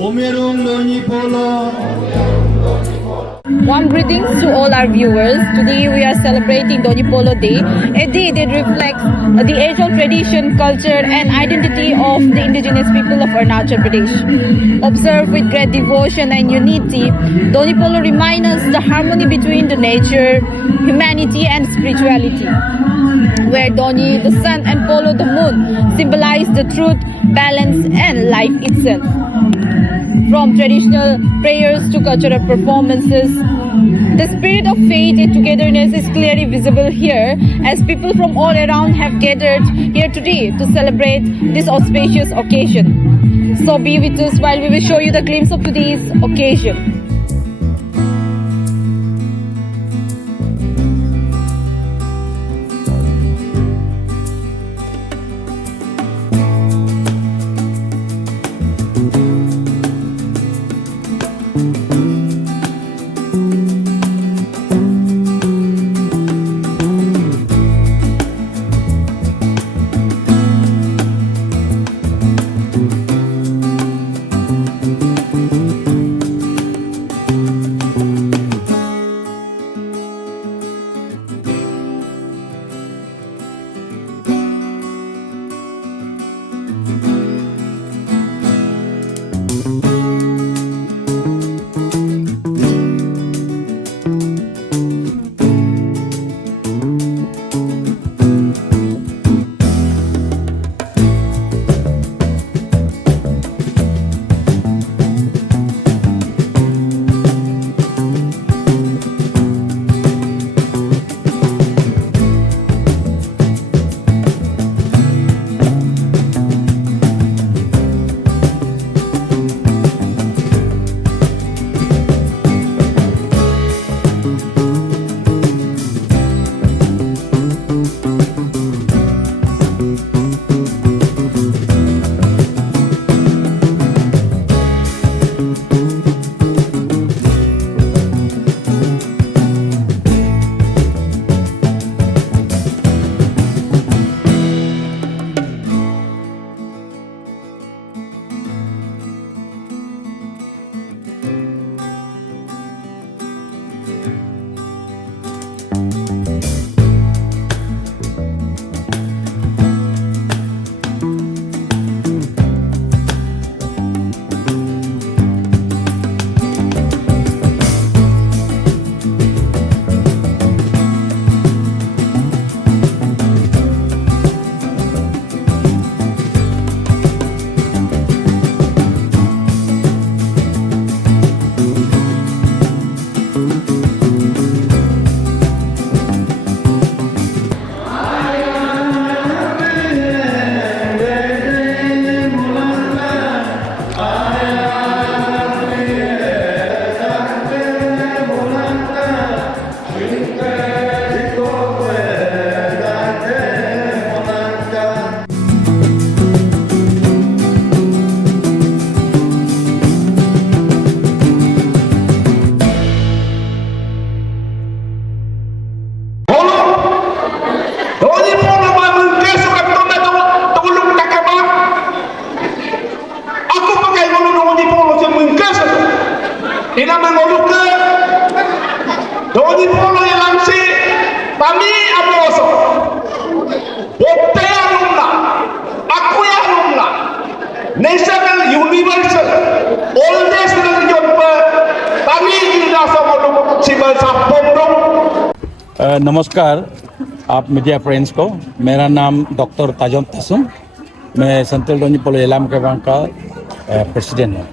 Omerong Doni Polo. Warm greetings to all our viewers. Today we are celebrating Doni Polo Day, a day that reflects the age-old tradition, culture and identity of the indigenous people of Arunachal Pradesh. Observed with great devotion and unity, Doni Polo reminds us the harmony between the nature, humanity and spirituality, where Doni, the sun and Polo, the moon, symbolize the truth, balance and life itself. From traditional prayers to cultural performances, the spirit of faith and togetherness is clearly visible here as people from all around have gathered here today to celebrate this auspicious occasion. So be with us while we will show you the glimpse of today's occasion. Ina mengoluke Doni Polo yang langsir Pami Aboso Botte alumna Aku alumna National Universal Oldest religion per Pami Gilda Samoluk Sibal Sapondong नमस्कार आप media friends को मेरा नाम doctor ताजम तसुम मैं संतल Downey पोलो इलाम के bank का president हूँ।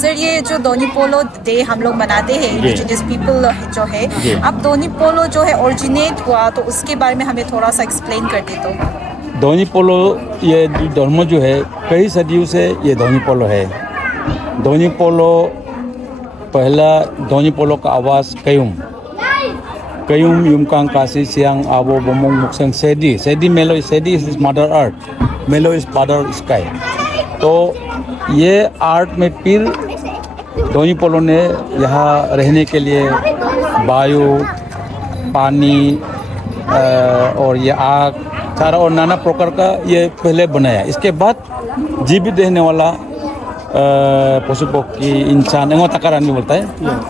Sir, ये जो डोनी पोलो डे हम लोग मनाते हैं इंडिजिनियस पीपल जो है, अब डोनी पोलो जो है ओरिजिनेट हुआ तो उसके बारे में हमें थोड़ा सा एक्सप्लेन कर दे तो। डोनी पोलो ये धर्म जो है कई सदियों से ये डोनी पोलो है। डोनी पोलो पहला डोनी पोलो का आवाज़ कयूम युमकांग काशी सियांग आवो बोमोंग मुक्संग सेदी मेलो सेदी इज मदर अर्थ, मेलो इज फादर स्काई। तो ये आर्ट में फिर डोनी पोलो ने यहाँ रहने के लिए वायु, पानी और ये आग सारा और नाना प्रकार का ये पहले बनाया। इसके बाद जीवित रहने वाला पशु पक्षी इंसान एंगो तकर आदमी बोलता है,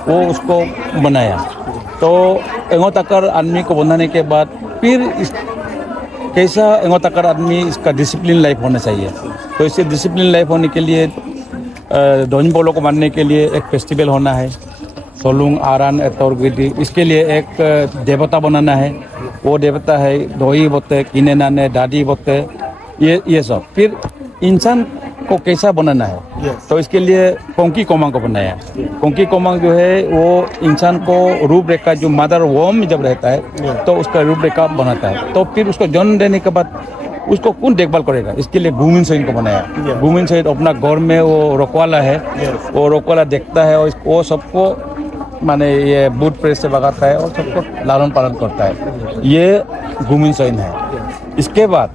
वो उसको बनाया। तो एंगो तकर आदमी को बनाने के बाद फिर कैसा एंगो तकर आदमी इसका डिसिप्लिन लाइफ होना चाहिए। तो इससे डिसिप्लिन लाइफ होने के लिए दोनी पोलो को मानने के लिए एक फेस्टिवल होना है, सोलुंग आरान एतौरगिदी। इसके लिए एक देवता बनाना है, वो देवता है दोई बोते, किने नाने, दादी बोते, ये सब। फिर इंसान को कैसा बनाना है, तो इसके लिए कोंकी कोमांग को बनाया। कोंकी कोमांग जो है वो इंसान को रूपरेखा, जो मदर वोम में जब रहता है तो उसका रूपरेखा बनाता है। तो फिर उसको जन्म देने के बाद उसको कौन देखभाल करेगा, इसके लिए गुमिन सोइन को बनाया। गुमिन सोइन अपना घर में वो रोकवाला है, वो रोकवाला देखता है और वो सबको माने ये बूट प्रेस से भगाता है और सबको लालन पालन करता है। ये गुमिन सोइन है। इसके बाद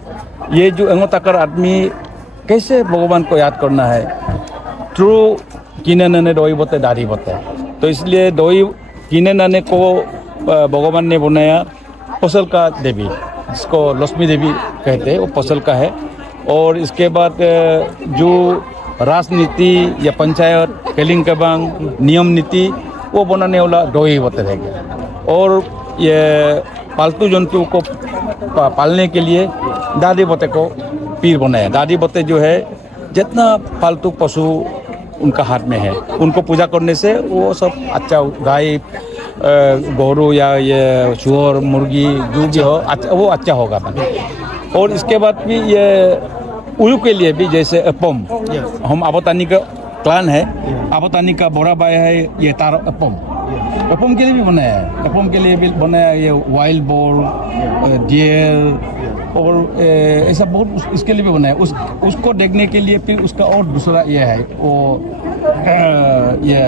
ये जो एंगो तकर आदमी कैसे भगवान को याद करना है, थ्रू किने नाने दोई बोते दादी बोते। तो इसलिए दोई किने नाने को भगवान ने बनाया फसल का देवी, जिसको लक्ष्मी देवी कहते हैं, वो फसल का है। और इसके बाद जो राजनीति या पंचायत केलिंग कबांग नियम नीति वो बनाने वाला दोई बोते रहेंगे। और ये पालतू जंतु को पालने के लिए दादी बोते को पीर बनाया। दादी बोते जो है जितना पालतू पशु उनका हाथ में है, उनको पूजा करने से वो सब अच्छा, गाय गोरू या ये शुअर मुर्गी जो भी हो अच्छा, वो अच्छा होगा। और इसके बाद भी ये उलू के लिए भी, जैसे अपोम, हम आबोतानी का क्लान है, आबोतानी का बोरा बाय है, ये तारो अपोम, अपोम के लिए भी बनाया है। अपोम के लिए भी बनाया ये वाइल्ड बोर, डियर और ऐसा बहुत इसके लिए भी बनाया। उसको देखने के लिए फिर उसका और दूसरा ये है, वो ये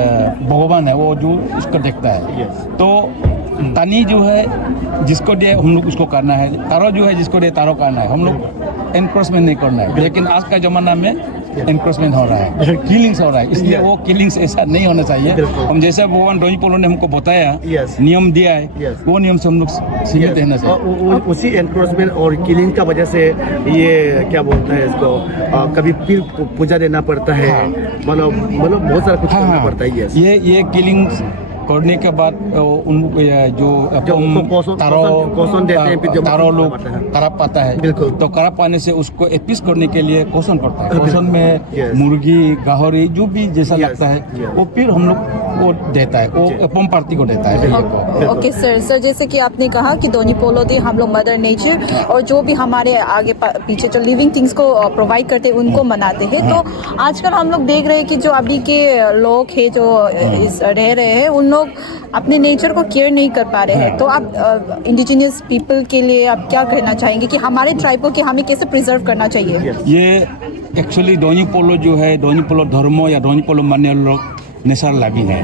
भगवान है, वो जो उसको देखता है। तो तानी जो है जिसको दिए हम लोग उसको करना है, तारो जो है जिसको दिए तारो करना है। हम लोग एनक्रोचमेंट नहीं करना है। लेकिन आज का ज़माना में एनक्रोचमेंट हो रहा है, किलिंग्स हो रहा है, इसलिए वो किलिंग्स ऐसा नहीं होना चाहिए। हम जैसा भगवान दोनी पोलो ने हमको बताया, नियम दिया है, वो नियम से हम लोग सीमित रहना चाहिए। उसी एनक्रोचमेंट और किलिंग का वजह से ये क्या बोलता है इसको, कभी फिर पूजा देना पड़ता है, मतलब बहुत सारा कुछ करना पड़ता है। ये किलिंग करने के बाद उन जो तारो लोग खराब पाता है, बिल्कुल। तो खराब पाने से उसको एपिस करने के लिए कोसन पड़ता है। कोसन में मुर्गी गाहरी जो भी जैसा लगता है वो फिर हम लोग वो देता है, वो एपम पार्टी को देता है। ओके सर, जैसे कि आपने कहा कि दोनी पोलो डे हम लोग मदर नेचर और जो भी हमारे आगे पीछे जो लिविंग थिंग्स को प्रोवाइड करते हैं उनको मनाते हैं। तो आजकल हम लोग देख रहे हैं कि जो अभी के लोग हैं जो रह रहे हैं, उन लोग अपने नेचर को केयर नहीं कर पा रहे हैं। तो आप इंडिजिनियस पीपल के लिए आप क्या कहना चाहेंगे कि हमारे ट्राइब को हमें कैसे प्रिजर्व करना चाहिए? ये एक्चुअली दोनी पोलो जो है, दोनी पोलो धर्मों या दोनी पोलो मानने वाले लोग नेचर लागी है,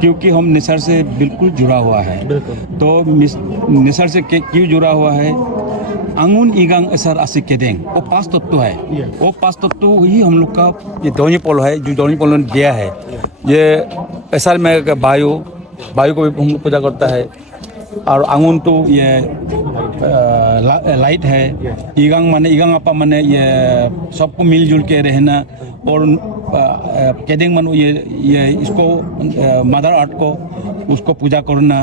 क्योंकि हम नेचर से बिल्कुल जुड़ा हुआ है। तो नेचर से क्यों जुड़ा हुआ है? अंगुन ईगांग एसर आसी केदेंग, वो 5 तत्व है। वो 5 तत्व ही हम लोग का ये दोनी पोलो है, जो दोनी पोलो ने दिया है। ये एसर में वायु को भी हम लोग पूजा करता है। और आंगुन तो ये लाइट है। ईगांग माने ईगांग आपा माने ये सबको मिलजुल के रहना। और केदेंग मानो ये इसको मदर अर्थ को उसको पूजा करना,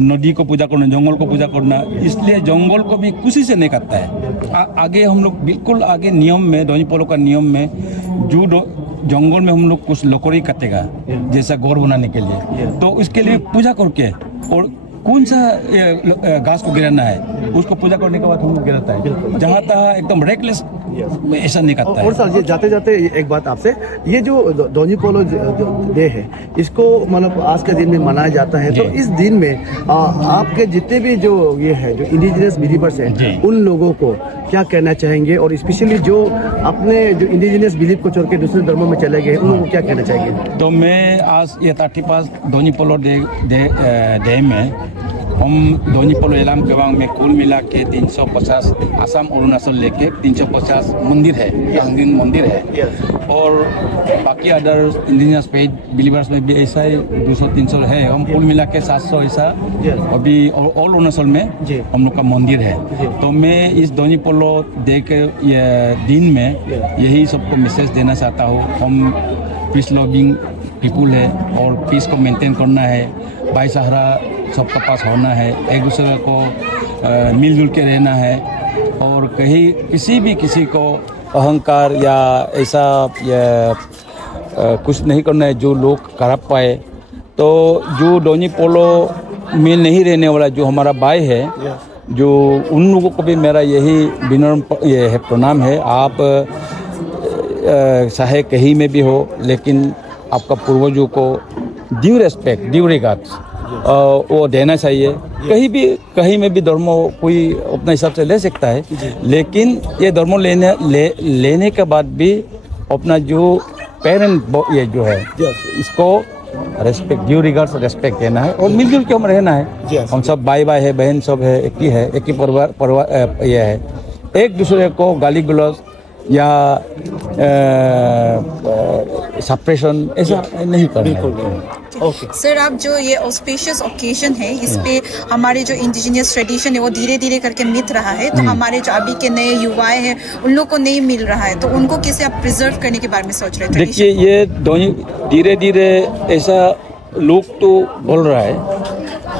नदी को पूजा करना, जंगल को पूजा करना। इसलिए जंगल को भी खुशी से नहीं काटता है। आगे हम लोग बिल्कुल आगे नियम में, दोनी पोलो का नियम में, जो जंगल में हम लोग कुछ लकड़ी काटेगा जैसा घोर बनाने के लिए, तो इसके लिए पूजा करके और कौन सा घास को गिराना है उसको पूजा करने के बाद हम लोग गिराता है। जहाँ तहाँ एकदम रेकलेस ऐसा नहीं करता है। और सर, ये जाते जाते एक बात आपसे, ये जो दोनी पोलो डे है, इसको मतलब आज के दिन में मनाया जाता है। तो इस दिन में आपके जितने भी जो ये है जो इंडिजिनियस बिलीवर्स हैं, उन लोगों को क्या कहना चाहेंगे? और स्पेशली जो अपने जो इंडिजिनियस बिलीव को छोड़ के दूसरे धर्मों में चले गए, उन लोगों को क्या कहना चाहेंगे? तो मैं आज ये 31 दोनी पोलो डे में हम दोनी पोलो इलाम केबांग में कुल मिला के 350 असम अरुणाचल लेके 350 मंदिर है, तंगदिन मंदिर है। और बाकी अदर इंडिजिनस पेज बिलीवर्स में भी ऐसा ही 200-300 है। हम कुल मिला के 700 ऐसा अभी ऑल अरुणाचल में हम लोग का मंदिर है। तो मैं इस दोनी पोलो डे के दिन में यही सबको मैसेज देना चाहता हूँ। हम पीस लविंग पीपुल है और पीस को मेंटेन करना है, भाईचारा सबका पास होना है, एक दूसरे को मिलजुल के रहना है और कहीं किसी को अहंकार या ऐसा कुछ नहीं करना है जो लोग कर पाए। तो जो दोनी पोलो में नहीं रहने वाला जो हमारा भाई है, जो उन लोगों को भी मेरा यही विनम्र ये है प्रणाम है। आप चाहे कहीं में भी हो, लेकिन आपका पूर्वजों को ड्यू रेस्पेक्ट, ड्यू रिगार्ड्स वो देना चाहिए। कहीं में भी धर्म कोई अपने हिसाब से ले सकता है, लेकिन ये धर्म लेने के बाद भी अपना जो पेरेंट ये जो है इसको रेस्पेक्ट, ड्यू रिगार्ड्स रेस्पेक्ट देना है और मिलजुल के हम रहना है। हम सब भाई है, बहन सब है, एक ही परिवार ये है। एक दूसरे को गाली गलौज या सप्रेशन ऐसा नहीं करना है। सर, आप जो ये ऑस्पिशियस ओकेजन है, इस पे हमारे जो इंडिजिनियस ट्रेडिशन है वो धीरे धीरे करके मिट रहा है। तो हमारे जो अभी के नए युवाएं हैं उन लोग को नहीं मिल रहा है, तो उनको कैसे आप प्रिजर्व करने के बारे में सोच रहे हैं? देखिए, ये धीरे धीरे ऐसा लोग तो बोल रहा है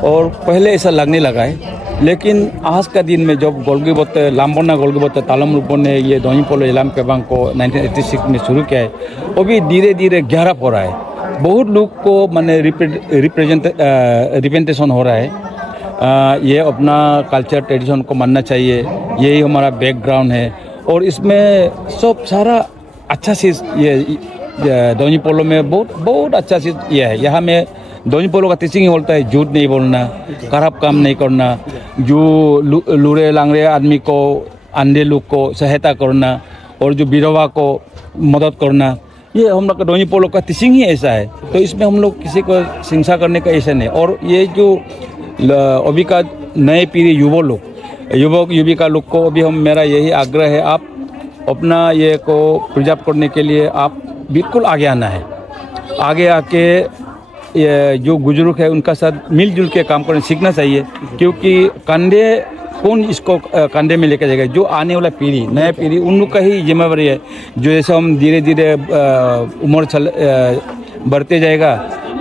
और पहले ऐसा लगने लगा है, लेकिन आज का दिन में जब गोल्गिबोटे लाम्बोना गोल्गिबोटे तालम रूपो ने ये दोनी पोलो इलाम केबांग को 1986 में शुरू किया है, वो भी धीरे धीरे गहरा हो रहा है। बहुत लोग को माने रिप्रेजेंटेशन हो रहा है। ये अपना कल्चर ट्रेडिशन को मानना चाहिए, यही हमारा बैकग्राउंड है और इसमें सब सारा अच्छा चीज़ ये दोनी पोलो में बहुत अच्छा चीज़ ये है। यहाँ में दोनी पोलो का टीचिंग ही बोलता है झूठ नहीं बोलना, खराब काम नहीं करना, जो लूरे लांगरे आदमी को, अंधे लोग को सहायता करना और जो विधवा को मदद करना, ये हम लोग का दोनी पोलो का टीचिंग ही ऐसा है। तो इसमें हम लोग किसी को हिंसा करने का ऐसा नहीं। और ये जो अभी का नए पीढ़ी युवक युविका लोग को अभी मेरा यही आग्रह है, आप अपना ये को प्रिजर्व करने के लिए आप बिल्कुल आगे आना है। आगे आके ये जो बुजुर्ग है उनका साथ मिलजुल के काम करना सीखना चाहिए, क्योंकि कंधे कौन इसको कंधे में लेकर जाएगा? जो आने वाला पीढ़ी, नया पीढ़ी, उन लोग का ही जिम्मेवारी है। जो जैसे हम धीरे धीरे उम्र बढ़ते जाएगा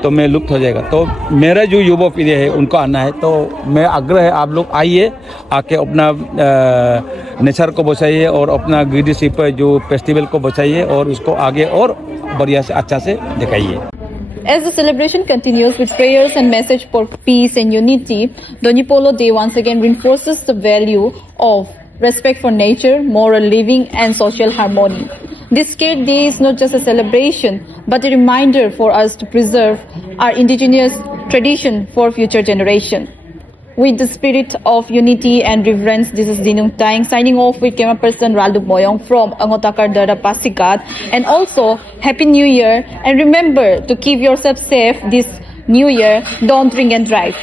तो मैं लुप्त हो जाएगा। तो मेरा जो युवा पीढ़ी है उनको आना है, तो मैं आग्रह है आप लोग आइए, आके अपना नेचर को बचाइए और अपना लीडरशिप जो फेस्टिवल को बचाइए और उसको आगे और बढ़िया से अच्छा से दिखाइए। As the celebration continues with prayers and message for peace and unity, Doñi Polo Day once again reinforces the value of respect for nature, moral living and social harmony. This scared day is not just a celebration, but a reminder for us to preserve our indigenous tradition for future generation. With the spirit of unity and reverence, this is Dinung Tang signing off with camera person Raldo Moyong from Angotakar Dara Pasikat. And also, Happy New Year, and remember to keep yourself safe this New Year. Don't drink and drive.